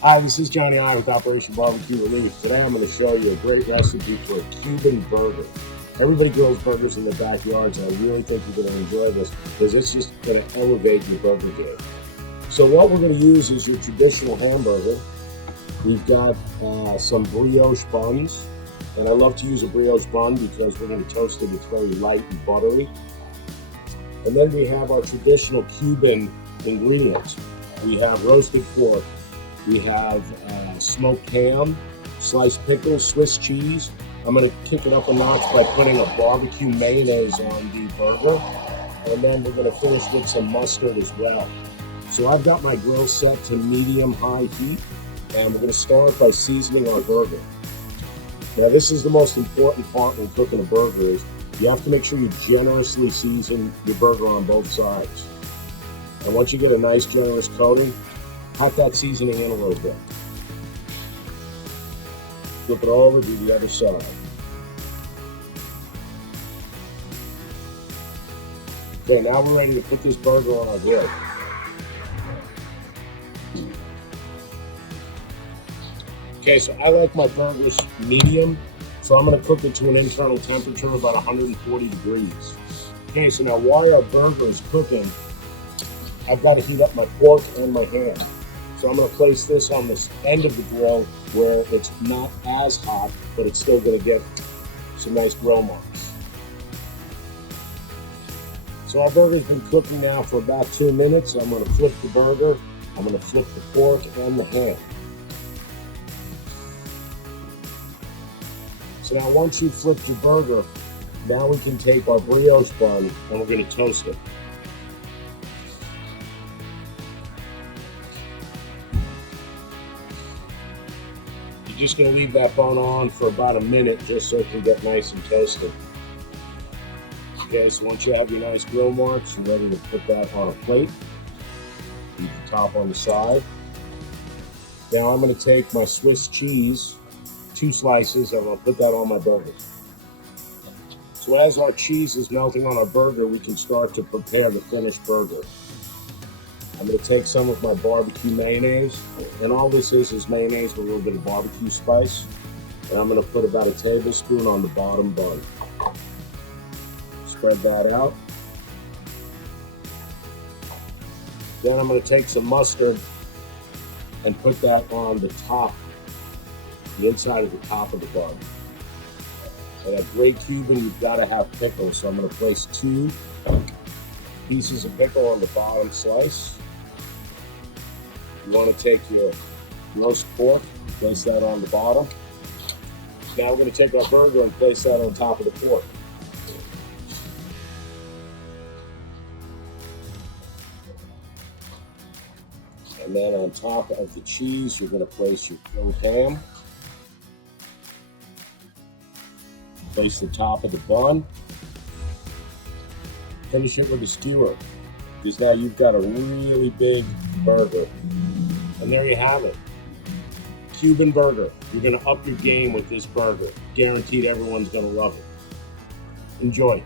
Hi, this is Johnny I with Operation Barbecue Relief. Today I'm going to show you a great recipe for a Cuban burger. Everybody grills burgers in their backyards, and I really think you're going to enjoy this because it's just going to elevate your burger game. So what we're going to use is your traditional hamburger. We've got some brioche buns, and I love to use a brioche bun because we're going to toast it. It's very light and buttery. And then we have our traditional Cuban ingredients. We have roasted pork. We have smoked ham, sliced pickles, Swiss cheese. I'm going to kick it up a notch by putting a barbecue mayonnaise on the burger. And then we're going to finish with some mustard as well. So I've got my grill set to medium-high heat. And we're going to start by seasoning our burger. Now this is the most important part when cooking a burger is you have to make sure you generously season your burger on both sides. And once you get a nice generous coating, pat that seasoning in a little bit. Flip it over to the other side. Okay, now we're ready to put this burger on our grill. Okay, so I like my burgers medium, so I'm going to cook it to an internal temperature of about 140 degrees. Okay, so now while our burger is cooking, I've got to heat up my pork and my ham. So I'm going to place this on this end of the grill where it's not as hot, but it's still going to get some nice grill marks. So our burger's been cooking now for about 2 minutes. So I'm going to flip the burger. I'm going to flip the pork and the ham. So now once you've flipped your burger, now we can take our brioche bun and we're going to toast it. You're just going to leave that bun on for about a minute just so it can get nice and toasted. Okay, so once you have your nice grill marks, you're ready to put that on a plate. Leave the top on the side. Now I'm going to take my Swiss cheese, 2 slices, and I'm going to put that on my burger. So as our cheese is melting on our burger, we can start to prepare the finished burger. I'm going to take some of my barbecue mayonnaise, and all this is mayonnaise with a little bit of barbecue spice. And I'm going to put about a tablespoon on the bottom bun. Spread that out. Then I'm going to take some mustard and put that on the top, the inside of the top of the bun. And a great Cuban, you've got to have pickles. So I'm going to place 2 pieces of pickle on the bottom slice. You want to take your roast pork, place that on the bottom. Now we're going to take our burger and place that on top of the pork. And then on top of the cheese, you're going to place your grilled ham. Place the top of the bun. Finish it with a skewer, because now you've got a really big burger. And there you have it. Cuban burger. You're going to up your game with this burger. Guaranteed everyone's going to love it. Enjoy.